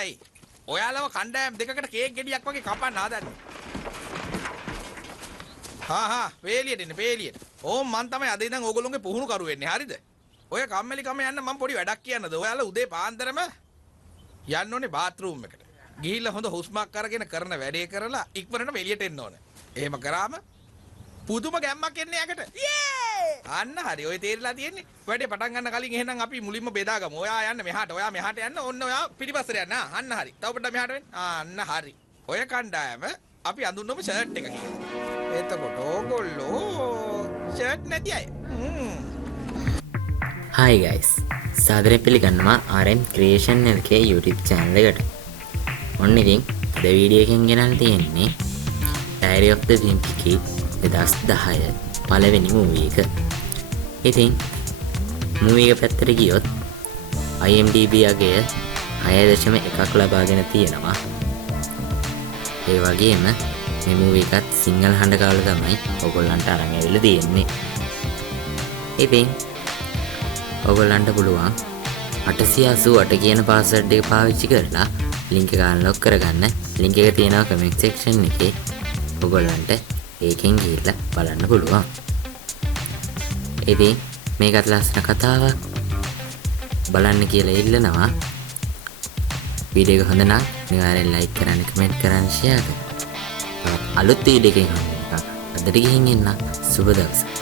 ඇයි? ඔයාලව කණ්ඩායම් දෙකකට කේක් ගෙඩියක් වගේ කපන්න හදන්නේ. හා වේලියට එන්න වේලියට. ඕම් මං තමයි අද ඉඳන් ඕගොල්ලෝගේ පුහුණු කරු වෙන්නේ. හරිද? ඔය කම්මැලිකම යන්න මං පොඩි වැඩක් කියන්නද? ඔයාලා උදේ පාන්දරම යන්න ඕනේ බාත් รู එකට. ගිහිල්ලා හොඳ හුස්මක් අරගෙන කරන වැඩේ කරලා ඉක්මනටම එළියට එන්න ඕනේ. එහෙම කරාම පුදුම ගැම්මක් එන්නේ යකට. අන්න හරි. ඔය තේරිලා තියෙන්නේ. වැඩේ පටන් ගන්න කලින් එහෙනම් අපි මුලින්ම බෙදාගමු. ඔයා යන්න මෙහාට. ඔයා මෙහාට යන්න. ඔන්න ඔයා පිටිපස්සට යන්න. අන්න හරි. තව පොඩ්ඩක් මෙහාට වෙන්න. අන්න හරි. ඔය කණ්ඩායම අපි අඳුන්නම ෂර්ට් එක කියලා. එතකොට ඕගොල්ලෝ ෂර්ට් නැති අය. Hi guys. සාදරයෙන් පිළිගන්නවා RM Creation එකේ YouTube channel එකට. ඔන්න ඉතින් අද වීඩියෝ එකෙන් ගෙනල්ලා තියෙන්නේ Diary of the Wimpy Kid 2010 පළවෙනි මූවී එක. ඉතින් මූවී එක පැත්තට ගියොත් IMDb අගය 6.1ක් ලබාගෙන තියෙනවා. ඒ වගේම මේ මූවී එකත් සිංහල හඬ කවල තමයි ඔයගොල්ලන්ට අරන් ඇවිල්ලා තියෙන්නේ. ඉතින් ඔයගොල්ලන්ට පුළුවන් 888 කියන පාස්වර්ඩ් එක පාවිච්චි කරලා ලින්ක් එක අන්ලොක් කරගන්න. ලින්ක් එක තියෙනවා කමෙන්ට් සෙක්ෂන් එකේ. ඔයගොල්ලන්ට ඒකෙන් ගිහිල්ලා බලන්න පුළුවන්. ඉතින් මේකත් ලස්සන කතාවක් බලන්න කියලා ඉල්ලනවා. වීඩියෝ එක හොඳ නම් අනිවාර්යෙන් ලයික් කරන්න, කමෙන්ට් කරන්න, ෂෙයා කරන්න. අලුත් වීඩියෝ එකකින් හම්බ වෙනවා. අදට ගිහින් එන්න. සුබ දවසක්.